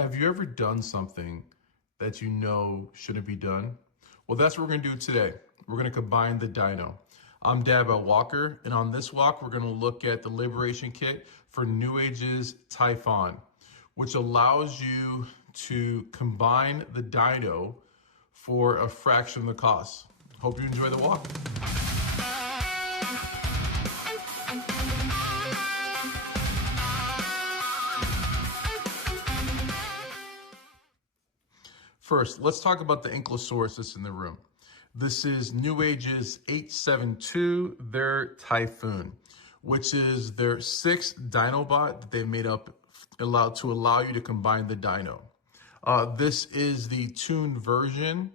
Have you ever done something that you know shouldn't be done? Well, that's what we're gonna do today. We're gonna combine the Dino. I'm Dabba Walker, and on this walk, we're gonna look at the Liberation Kit for Newage's Typhon, which allows you to combine the Dino for a fraction of the cost. Hope you enjoy the walk. First, let's talk about the Ankylosaurus that's in the room. This is Newage's H72, their Typhon, which is their 6th Dinobot that they made up to allow you to combine the Dino. This is the tuned version,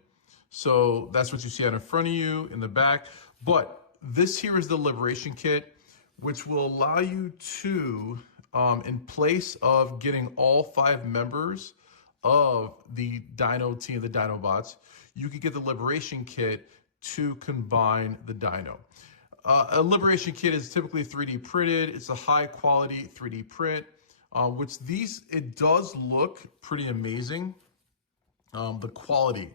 so that's what you see out in front of you in the back. But this here is the Liberation Kit, which will allow you to, in place of getting all 5 members of the Dino team, the Dinobots, you could get the Liberation Kit to combine the Dino. A Liberation Kit is typically 3D printed. It's a high quality 3D print, which it does look pretty amazing, the quality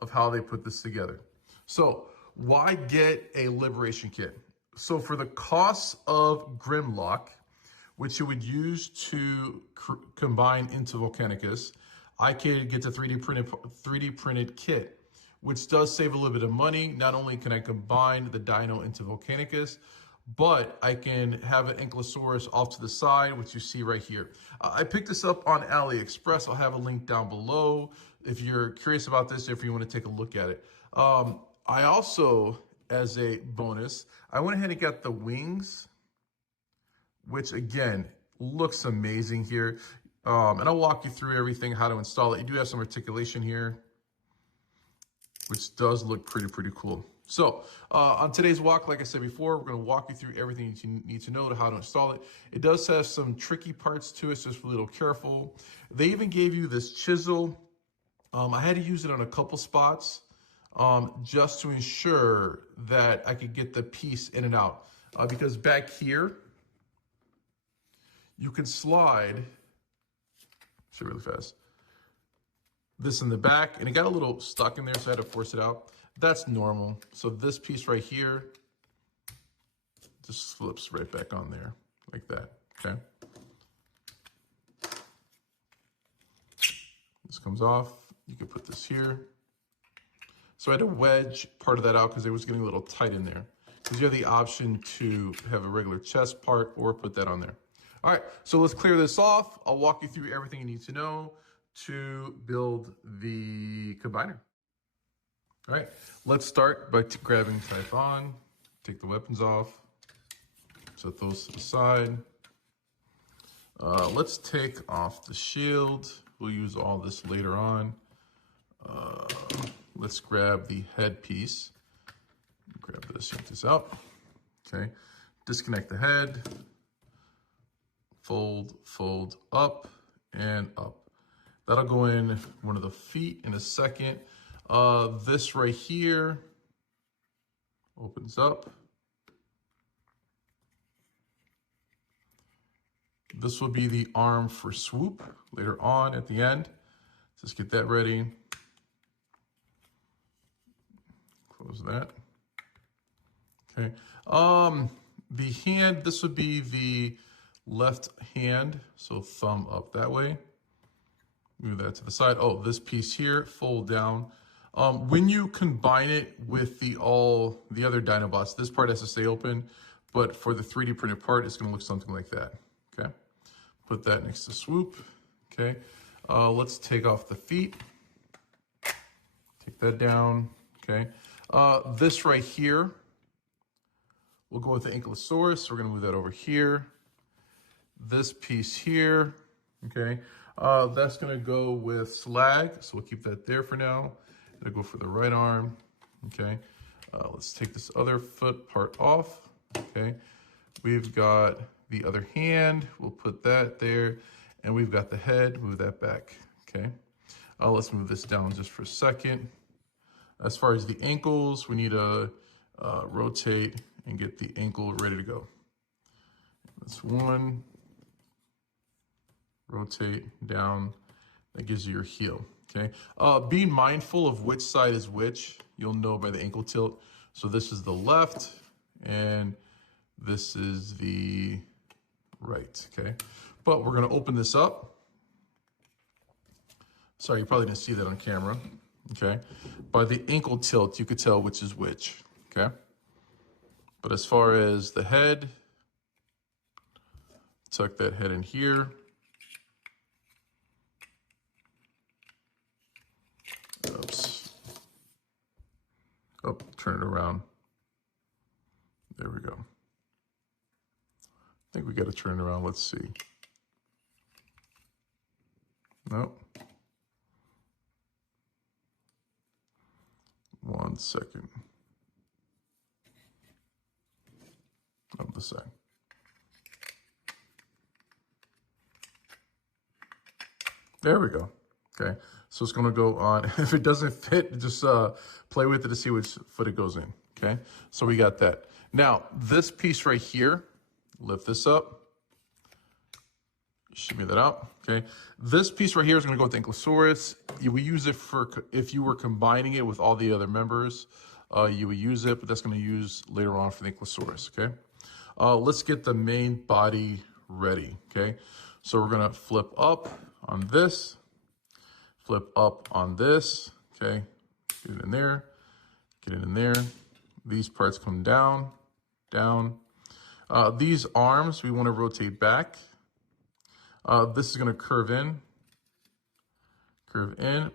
of how they put this together. So why get a Liberation Kit? So for the cost of Grimlock, which you would use to combine into Volcanicus, I could get the 3D printed kit, which does save a little bit of money. Not only can I combine the Dino into Volcanicus, but I can have an Ankylosaurus off to the side, which you see right here. I picked this up on AliExpress. I'll have a link down below if you're curious about this, if you want to take a look at it. I also, as a bonus, I went ahead and got the wings, which again, looks amazing here. And I'll walk you through everything, how to install it. You do have some articulation here, which does look pretty cool. So on today's walk, like I said before, we're gonna walk you through everything you need to know to how to install it. It does have some tricky parts to it, so just be a little careful. They even gave you this chisel. I had to use it on a couple spots just to ensure that I could get the piece in and out. Because back here, you can slide, show really fast, this in the back, and it got a little stuck in there, so I had to force it out. That's normal. So this piece right here just slips right back on there, like that, okay? This comes off, you can put this here. So I had to wedge part of that out because it was getting a little tight in there. Because you have the option to have a regular chest part or put that on there. All right, so let's clear this off. I'll walk you through everything you need to know to build the combiner. All right, let's start by grabbing Typhon, take the weapons off, set those to the side. Let's take off the shield. We'll use all this later on. Let's grab the head piece. Grab this, yank this out. Okay, disconnect the head. Fold up and up. That'll go in one of the feet in a second. This right here opens up. This will be the arm for swoop later on at the end. Let's get that ready. Close that. Okay. The hand, this would be the left hand, so thumb up that way. Move that to the side. Oh, this piece here, fold down. When you combine it with the other Dinobots, this part has to stay open, but for the 3D printed part, it's gonna look something like that, okay? Put that next to swoop, okay? Let's take off the feet. Take that down, okay? This right here, we'll go with the Ankylosaurus. We're gonna move that over here. This piece here, okay, that's gonna go with slag, so we'll keep that there for now. It'll go for the right arm, okay. Let's take this other foot part off, okay. We've got the other hand, we'll put that there, and we've got the head, move that back, okay. Let's move this down just for a second. As far as the ankles, we need to rotate and get the ankle ready to go. That's one. Rotate down That gives you your heel, okay? Be mindful of which side is which. You'll know by the ankle tilt. So this is the left, and this is the right, okay? But we're gonna open this up. Sorry, you probably didn't see that on camera, okay? By the ankle tilt, you could tell which is which, okay? But as far as the head, tuck that head in here. Oops. Oh, turn it around. There we go. I think we got to turn it around. Let's see. Nope. 1 second. Of the side. There we go. Okay. So it's going to go on. If it doesn't fit, just play with it to see which foot it goes in. Okay. So we got that. Now, this piece right here, lift this up. Shimmy that out. Okay. This piece right here is going to go with the Ankylosaurus. You would use it for, if you were combining it with all the other members, you would use it, but that's going to use later on for the Ankylosaurus. Okay. Let's get the main body ready. Okay. So we're going to flip up on this, flip up on this. Okay. Get it in there. Get it in there. These parts come down, down. These arms, we want to rotate back. This is going to curve in,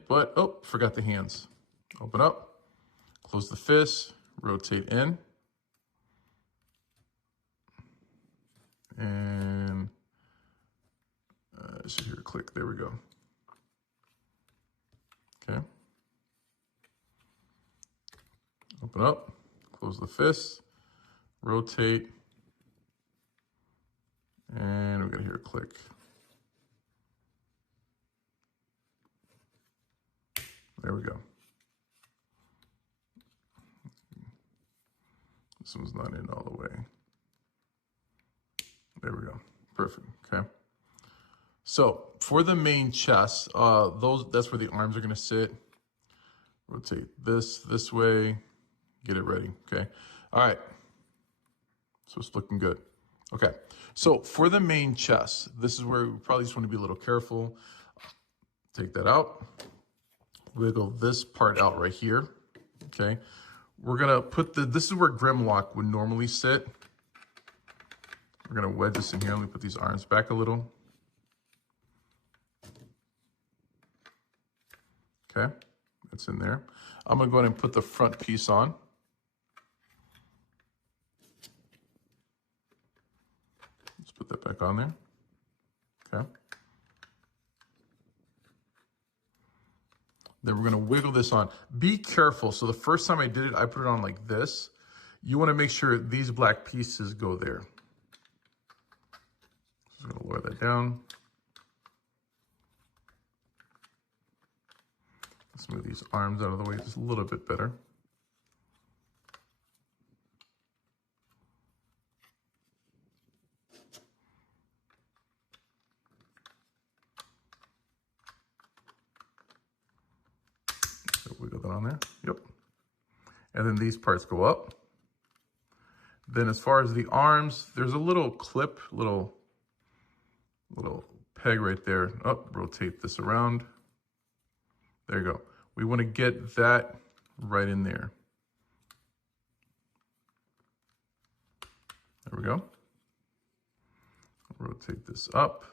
but, oh, forgot the hands. Open up, close the fist, rotate in, and so here, click, there we go. Okay. Open up, close the fist, rotate, and we're going to hear a click. There we go. This one's not in all the way. There we go. Perfect. Okay. So for the main chest, that's where the arms are going to sit. Rotate this way. Get it ready. Okay. All right. So it's looking good. Okay. So for the main chest, this is where we probably just want to be a little careful. Take that out. Wiggle this part out right here, okay? We're gonna put this is where Grimlock would normally sit. We're gonna wedge this in here. Let me put these arms back a little. Okay, that's in there. I'm gonna go ahead and put the front piece on. Let's put that back on there, okay? Then we're going to wiggle this on. Be careful. So the first time I did it, I put it on like this. You want to make sure these black pieces go there. Just going to lower that down. Let's move these arms out of the way just a little bit better. Wiggle that on there. Yep. And then these parts go up. Then as far as the arms, there's a little clip, little peg right there. Oh, rotate this around. There you go. We want to get that right in there. There we go. Rotate this up.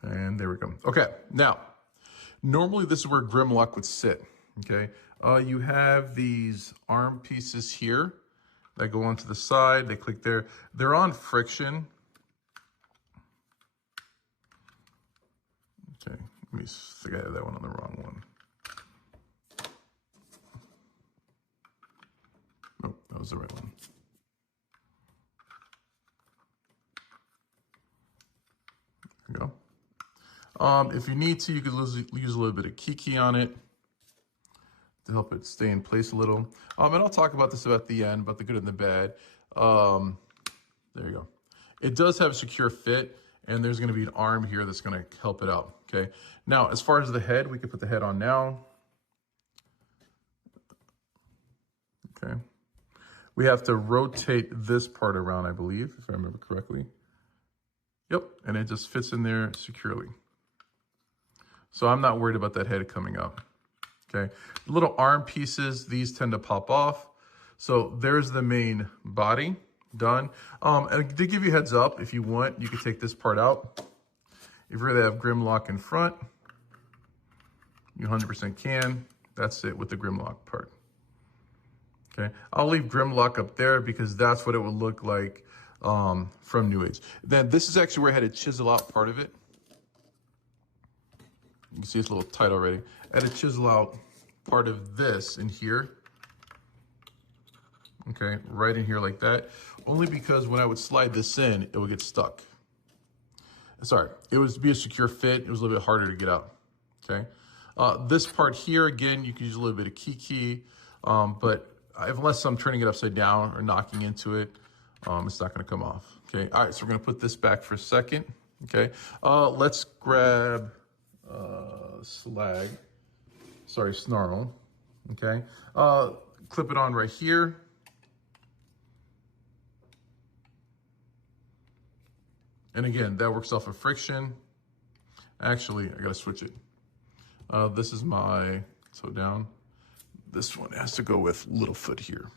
And there we go. Okay, now, normally this is where Grimlock would sit, okay? You have these arm pieces here that go onto the side. They click there. They're on friction. Okay, let me think I had that one on the wrong one. Nope, that was the right one. There we go. If you need to, you could use a little bit of kiki on it to help it stay in place a little. And I'll talk about this at the end, about the good and the bad. There you go. It does have a secure fit, and there's going to be an arm here that's going to help it out, okay? Now, as far as the head, we can put the head on now. Okay. We have to rotate this part around, I believe, if I remember correctly. Yep, and it just fits in there securely. So I'm not worried about that head coming up, okay? Little arm pieces, these tend to pop off. So there's the main body done. And to give you a heads up, if you want, you can take this part out. If you really have Grimlock in front, you 100% can. That's it with the Grimlock part. Okay, I'll leave Grimlock up there because that's what it would look like from Newage. Then this is actually where I had to chisel out part of it. You can see it's a little tight already. I had to chisel out part of this in here. Okay, right in here like that. Only because when I would slide this in, it would get stuck. Sorry, it would be a secure fit. It was a little bit harder to get out, okay? This part here, again, you can use a little bit of key, but unless I'm turning it upside down or knocking into it, it's not gonna come off, okay? All right, so we're gonna put this back for a second, okay? Let's grab snarl, okay? Clip it on right here. And again, that works off of friction. Actually, I gotta switch it. This is my, so down. This one has to go with Littlefoot here.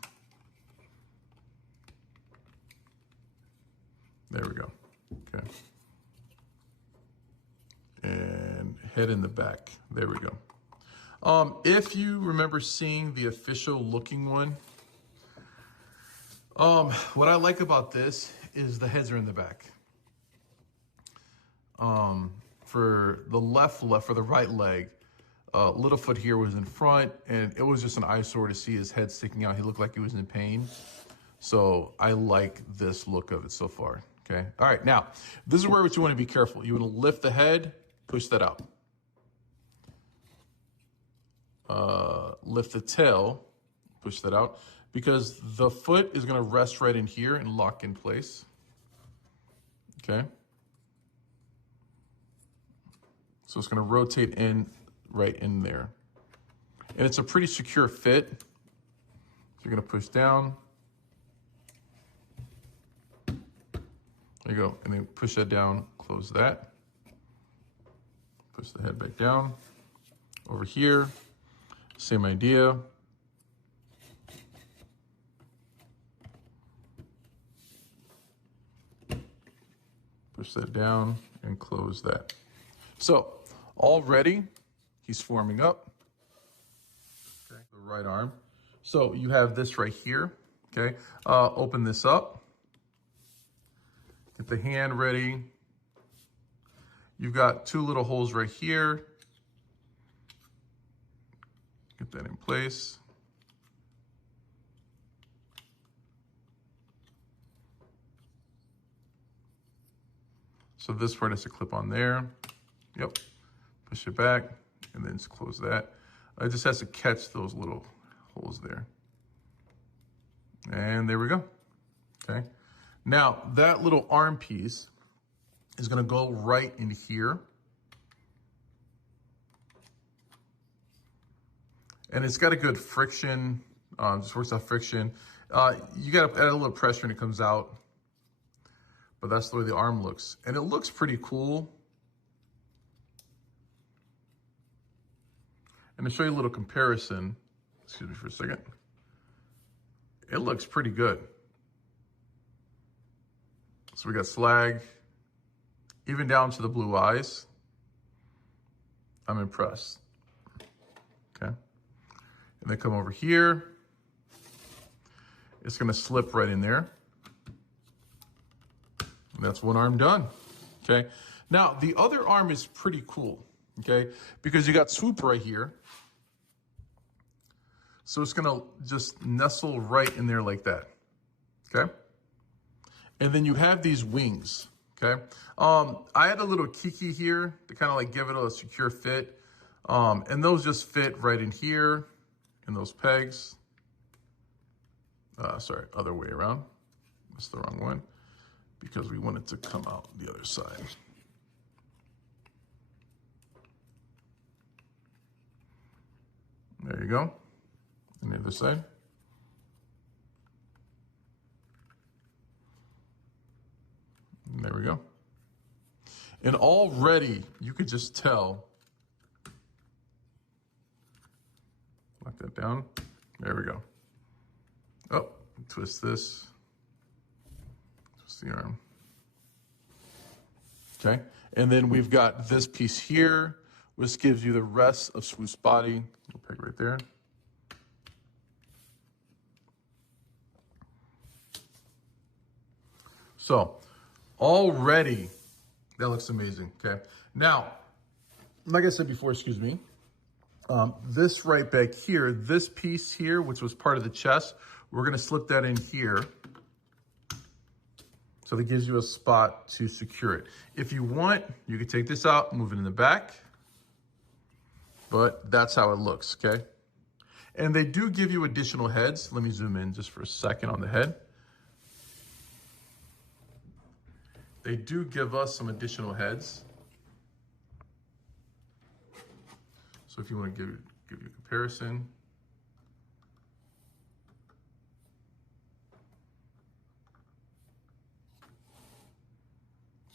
There we go, okay. And head in the back, there we go. If you remember seeing the official looking one, what I like about this is the heads are in the back. For the for the right leg, Littlefoot here was in front, and it was just an eyesore to see his head sticking out. He looked like he was in pain. So I like this look of it so far, okay? All right, now, this is where you want to be careful. You want to lift the head, push that out. Lift the tail, push that out, because the foot is going to rest right in here and lock in place, okay? So it's going to rotate in right in there. And it's a pretty secure fit. So you're going to push down. There you go. And then push that down, close that. Push the head back down. Over here, same idea. Push that down and close that. So, already, he's forming up, okay, the right arm. So you have this right here, okay? Open this up, get the hand ready. You've got two little holes right here. Get that in place. So this part has to clip on there. Yep, push it back, and then just close that. It just has to catch those little holes there. And there we go, okay? Now, that little arm piece is gonna go right in here. And it's got a good friction, just works off friction. You gotta add a little pressure and it comes out, but that's the way the arm looks. And it looks pretty cool. And to show you a little comparison, excuse me for a second, it looks pretty good. So we got slag, even down to the blue eyes. I'm impressed, okay? And then come over here. It's gonna slip right in there. And that's one arm done, okay? Now, the other arm is pretty cool, okay? Because you got swoop right here. So it's gonna just nestle right in there like that, okay? And then you have these wings, okay? I had a little kiki here to kind of like give it a secure fit. And those just fit right in here in those pegs. Sorry, other way around. That's the wrong one. because we want it to come out the other side. There you go. And the other side. And there we go. And already you could just tell. Lock that down. There we go. Oh, twist this. Twist the arm. Okay. And then we've got this piece here, which gives you the rest of Swoop's body. We'll peg right there. So already that looks amazing. Okay. Now, like I said before, excuse me, this right back here, this piece here, which was part of the chest, we're going to slip that in here. So that gives you a spot to secure it. If you want, you can take this out, move it in the back, but that's how it looks, okay? And they do give you additional heads. Let me zoom in just for a second on the head. They do give us some additional heads. So if you want to give you a comparison.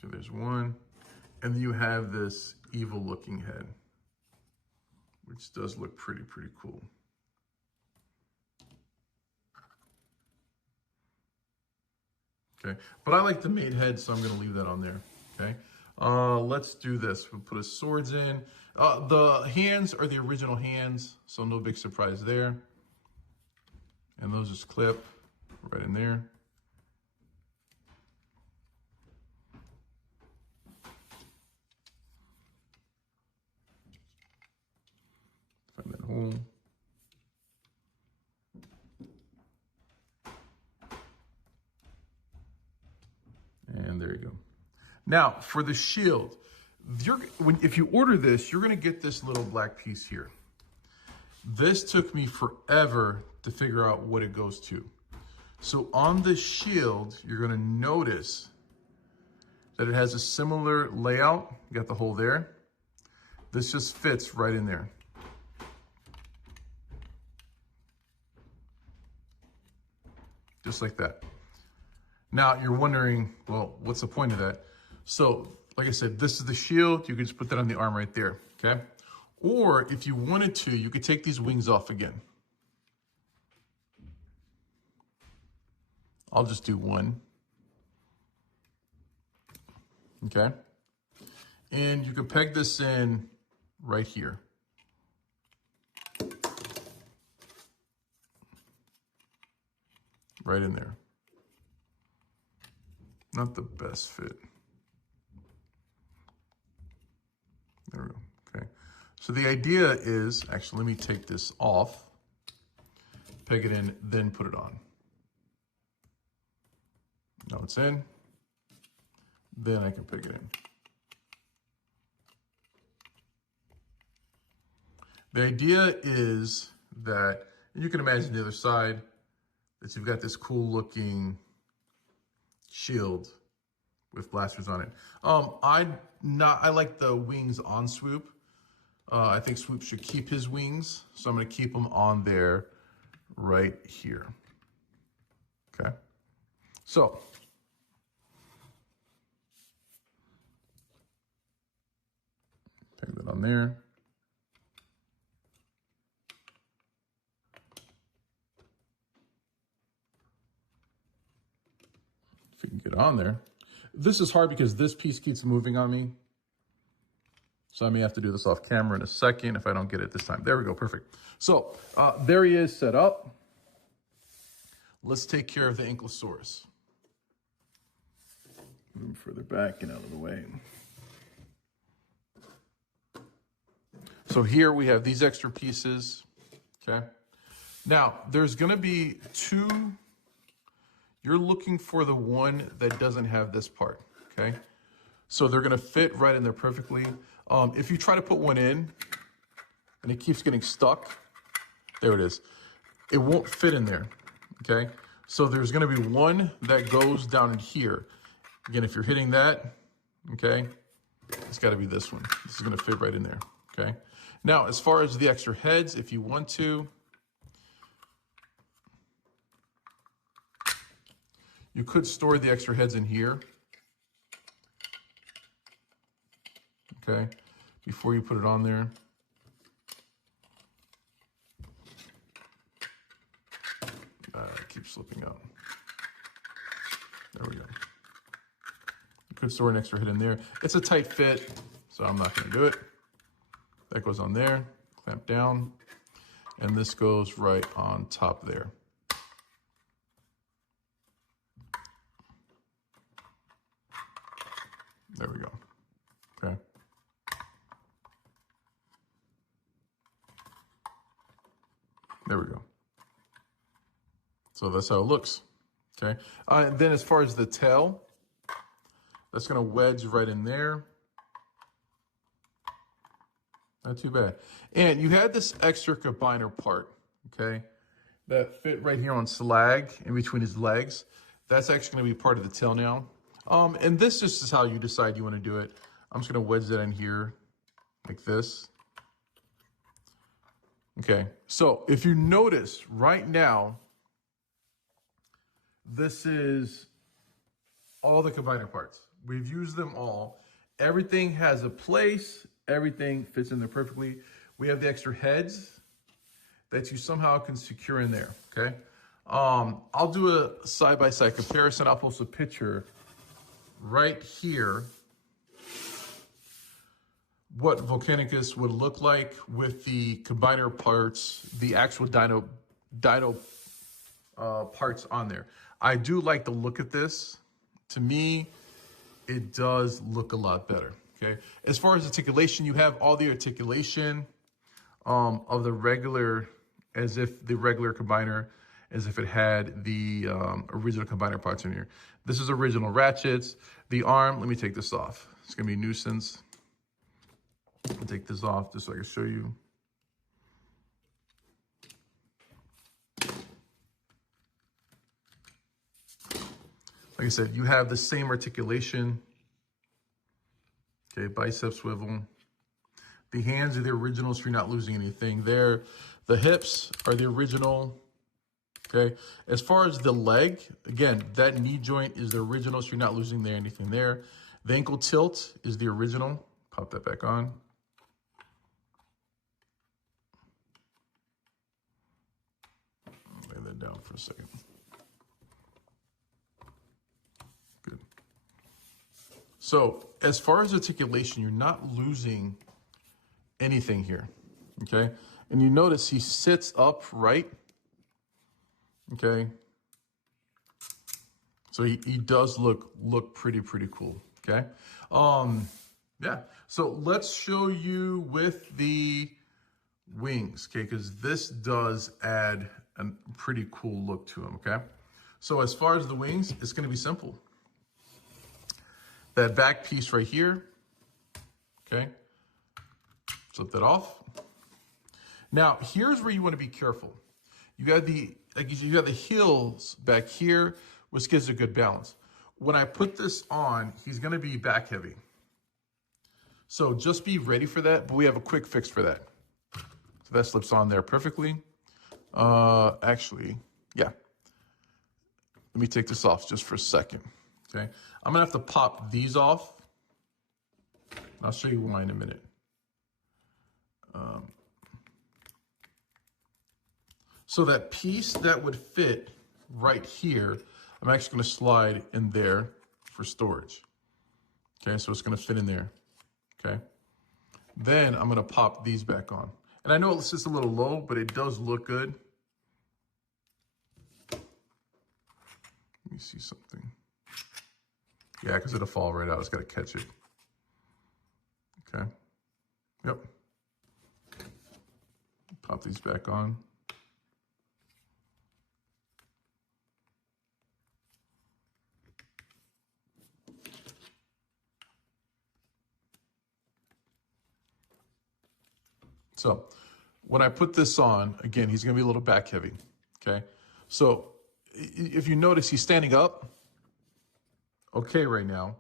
So there's one, and then you have this evil looking head, which does look pretty cool. Okay, but I like the main head, so I'm gonna leave that on there, okay? Let's do this. We'll put his swords in. The hands are the original hands, so no big surprise there. And those just clip right in there. Find that hole. And there you go. Now, for the shield, if you order this, you're going to get this little black piece here. This took me forever to figure out what it goes to. So on the shield, you're going to notice that it has a similar layout. You got the hole there. This just fits right in there. Just like that. Now you're wondering, well, what's the point of that? So, like I said, this is the shield. You can just put that on the arm right there, okay? Or if you wanted to, you could take these wings off again. I'll just do one. Okay? And you can peg this in right here. Right in there. Not the best fit. There we go, okay. So the idea is, actually, let me take this off, peg it in, then put it on. Now it's in, then I can peg it in. The idea is that, and you can imagine the other side, that you've got this cool looking shield with blasters on it. I like the wings on Swoop. I think Swoop should keep his wings, so I'm going to keep them on there right here. Okay, so peg that on there. If we can get on there. This is hard because this piece keeps moving on me. So I may have to do this off camera in a second if I don't get it this time. There we go, perfect. So there he is set up. Let's take care of the Ankylosaurus. Move further back and out of the way. So here we have these extra pieces, okay? Now, there's gonna be two. You're looking for the one that doesn't have this part, okay? So they're gonna fit right in there perfectly. If you try to put one in and it keeps getting stuck, there it is. It won't fit in there, okay? So there's gonna be one that goes down in here. Again, if you're hitting that, okay, it's got to be this one. This is going to fit right in there, okay? Now, as far as the extra heads, if you want to, you could store the extra heads in here, okay, before you put it on there. Keep slipping out. There we go. You could store an extra head in there. It's a tight fit, so I'm not going to do it. That goes on there, clamp down, and this goes right on top there. There we go. Okay. There we go. So that's how it looks, okay? And then as far as the tail, that's gonna wedge right in there. Not too bad. And you had this extra combiner part, okay? That fit right here on slag in between his legs. That's actually gonna be part of the tail now. And this just is how you decide you wanna do it. I'm just gonna wedge that in here like this. Okay, so if you notice right now, this is all the combiner parts. We've used them all. Everything has a place. Everything fits in there perfectly. We have the extra heads that you somehow can secure in there, okay? I'll do a side-by-side comparison. I'll post a picture right here what Volcanicus would look like with the combiner parts, the actual Dino parts on there. I do like the look of this. To me, it does look a lot better, okay? As far as articulation, you have all the articulation of the regular, as if the regular combiner, as if it had the original combiner parts in here. This is original ratchets. The arm, let me take this off. It's gonna be a nuisance. I'll take this off just so I can show you. Like I said, you have the same articulation. Okay, bicep swivel. The hands are the original, so you're not losing anything there. The hips are the original. Okay, as far as the leg, again, that knee joint is the original, so you're not losing anything there. The ankle tilt is the original. Pop that back on. Lay that down for a second. Good. So as far as articulation, you're not losing anything here, okay? And you notice he sits upright, okay? So he does look pretty cool, okay? Yeah, so let's show you with the wings, okay? Because this does add a pretty cool look to him, okay? So as far as the wings, it's gonna be simple. That back piece right here, okay? Flip that off. Now, here's where you wanna be careful. You got the heels back here, which gives a good balance. When I put this on, he's gonna be back heavy. So just be ready for that, but we have a quick fix for that. So that slips on there perfectly. Actually, yeah. Let me take this off just for a second, okay? I'm gonna have to pop these off. I'll show you why in a minute. So that piece that would fit right here, I'm actually gonna slide in there for storage. Okay, so it's gonna fit in there, okay? Then I'm gonna pop these back on. And I know it's just a little low, but it does look good. Let me see something. Yeah, because it'll fall right out. It's got to catch it. Okay. Yep. Pop these back on. So when I put this on, again, he's going to be a little back heavy. Okay. So if you notice, he's standing up. okay right now,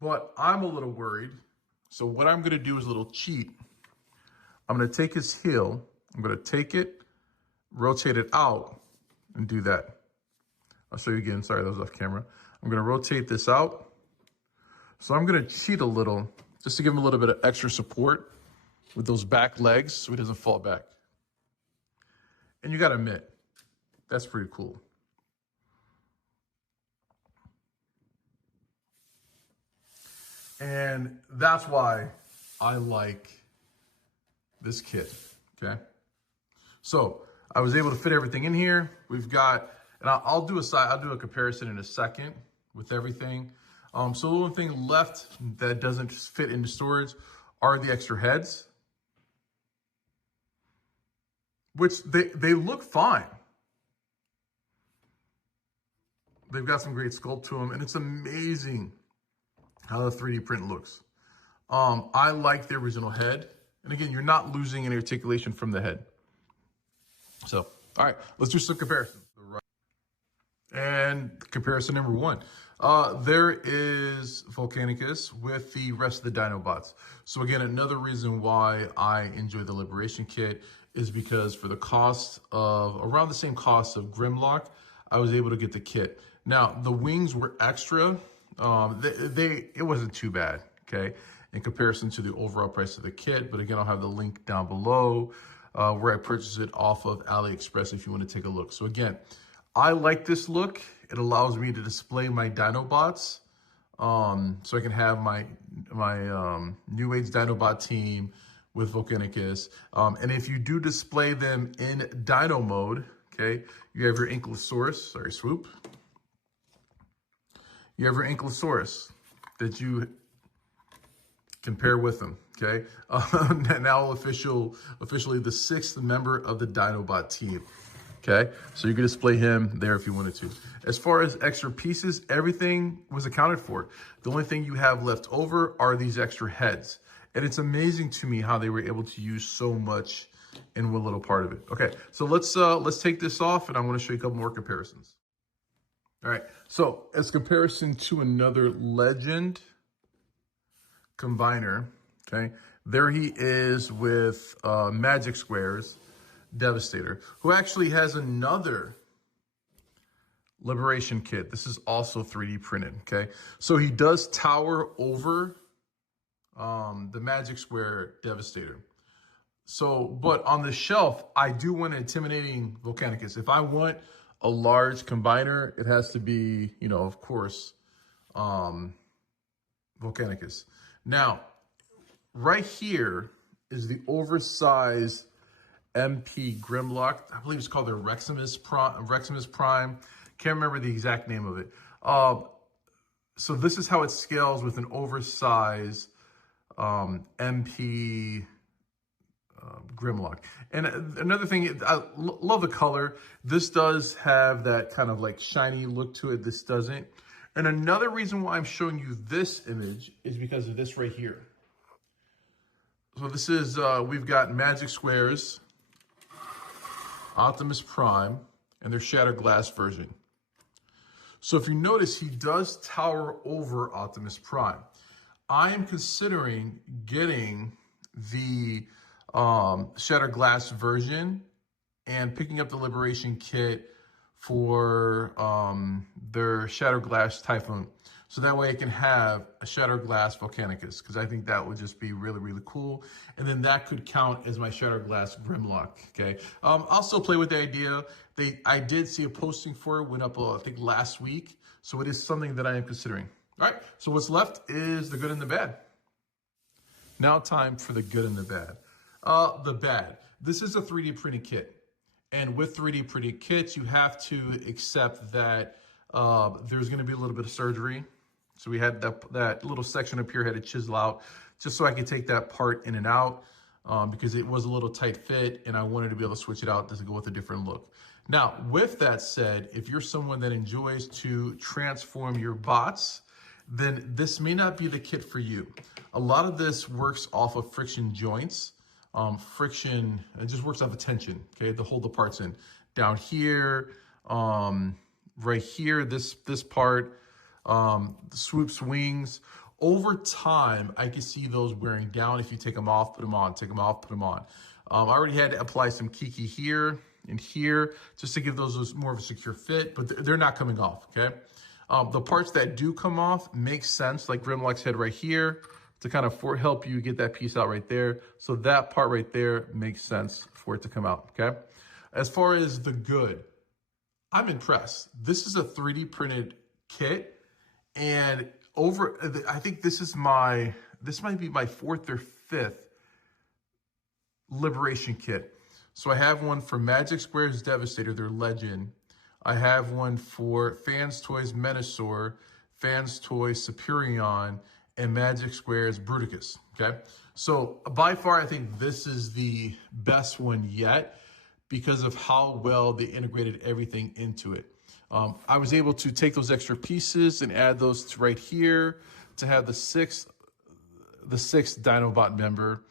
but I'm a little worried. So what I'm gonna do is a little cheat. I'm gonna take his heel, I'm gonna take it, rotate it out, and do that. I'll show you again, sorry, that was off camera. I'm gonna rotate this out. So I'm gonna cheat a little, just to give him a little bit of extra support with those back legs so he doesn't fall back. And you gotta admit, that's pretty cool. And that's why I like this kit, okay? So I was able to fit everything in here. We've got, and I'll do a comparison in a second with everything. So the only thing left that doesn't fit into storage are the extra heads, which they look fine. They've got some great sculpt to them, and it's amazing how the 3D print looks. I like the original head. And again, you're not losing any articulation from the head. So, all right, let's do some comparison. And comparison number one. There is Volcanicus with the rest of the Dinobots. So again, another reason why I enjoy the Liberation Kit is because for the cost of, around the same cost of Grimlock, I was able to get the kit. Now, the wings were extra. It wasn't too bad, okay, in comparison to the overall price of the kit. But again, I'll have the link down below where I purchased it off of AliExpress if you want to take a look. So again, I like this look. It allows me to display my Dinobots. So I can have my Newage Dinobot team with Volcanicus. And if you do display them in Dino mode, okay, you have your Ankylosaurus, sorry, swoop. You have your Ankylosaurus that you can pair with them, okay? Now officially the 6th member of the Dinobot team, okay? So you can display him there if you wanted to. As far as extra pieces, everything was accounted for. The only thing you have left over are these extra heads. And it's amazing to me how they were able to use so much in one little part of it. Okay, so let's take this off and I want to show you a couple more comparisons. All right, so as comparison to another legend combiner, okay, there he is with Magic Squares Devastator, who actually has another Liberation Kit. This is also 3D printed, okay? So he does tower over the Magic Square Devastator. So, but on the shelf, I do want an intimidating Volcanicus. If I want a large combiner, it has to be, you know, of course, Volcanicus. Now, right here is the oversized MP Grimlock. I believe it's called the Reximus Prime. Can't remember the exact name of it. So this is how it scales with an oversized MP Grimlock. And another thing, I love the color. This does have that kind of like shiny look to it. This doesn't. And another reason why I'm showing you this image is because of this right here. So this is, we've got Magic Squares, Optimus Prime, and their Shattered Glass version. So if you notice, he does tower over Optimus Prime. I am considering getting the Shattered Glass version and picking up the Liberation Kit for their Shattered Glass Typhon. So that way I can have a Shattered Glass Volcanicus, because I think that would just be really, really cool. And then that could count as my Shattered Glass Grimlock, okay? I'll still play with the idea. I did see a posting for it, went up, I think, last week. So it is something that I am considering. All right, so what's left is the good and the bad. Now time for the good and the bad. The bad. This is a 3D printed kit. And with 3D printed kits, you have to accept that there's going to be a little bit of surgery. So we had that little section up here had to chisel out just so I could take that part in and out because it was a little tight fit and I wanted to be able to switch it out to go with a different look. Now, with that said, if you're someone that enjoys to transform your bots, then this may not be the kit for you. A lot of this works off of friction joints. Friction, it just works off of tension, okay, to hold the parts in. Down here, right here, this part, swoops wings. Over time, I can see those wearing down if you take them off, put them on, take them off, put them on. I already had to apply some Kiki here and here just to give those more of a secure fit, but they're not coming off, okay? The parts that do come off make sense, like Grimlock's head right here, to kind of help you get that piece out right there. So that part right there makes sense for it to come out, okay? As far as the good, I'm impressed. This is a 3D printed kit, and I think this might be my 4th or 5th Liberation Kit. So I have one for Magic Square's Devastator, their Legend. I have one for Fans Toys Menasor, Fans Toys Superion, and Magic Square's Bruticus, okay? So by far, I think this is the best one yet because of how well they integrated everything into it. I was able to take those extra pieces and add those to right here to have the sixth Dinobot member,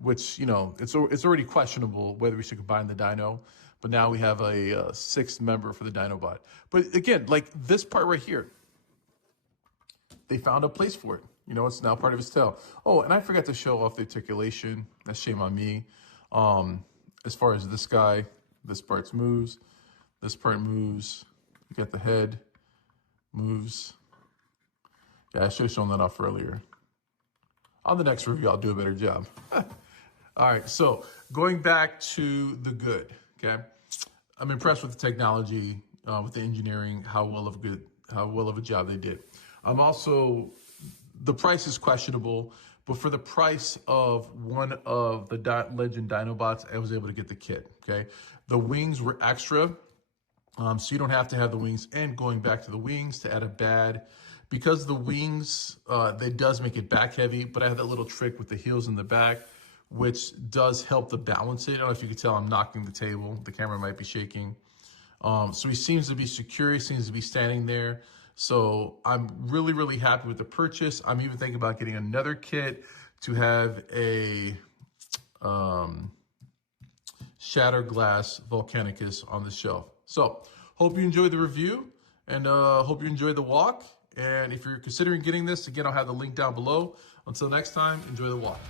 which, you know, it's already questionable whether we should combine the Dino, but now we have a 6th member for the Dinobot. But again, like this part right here, they found a place for it. You know, it's now part of his tail. Oh, and I forgot to show off the articulation. That's shame on me. As far as this guy, this part moves. This part moves. You got the head, moves. Yeah, I should have shown that off earlier. On the next review, I'll do a better job. All right, so going back to the good, okay? I'm impressed with the technology, with the engineering, how well of a job they did. I'm also, the price is questionable, but for the price of one of the Legend Dinobots, I was able to get the kit, okay? The wings were extra, so you don't have to have the wings. And going back to the wings to add a bad, because the wings, they does make it back heavy, but I have that little trick with the heels in the back, which does help to balance it. I don't know if you can tell I'm knocking the table. The camera might be shaking. So he seems to be secure, he seems to be standing there. So I'm really, really happy with the purchase. I'm even thinking about getting another kit to have a shattered glass Volcanicus on the shelf. So hope you enjoyed the review, and hope you enjoyed the walk. And if you're considering getting this, again, I'll have the link down below. Until next time, enjoy the walk.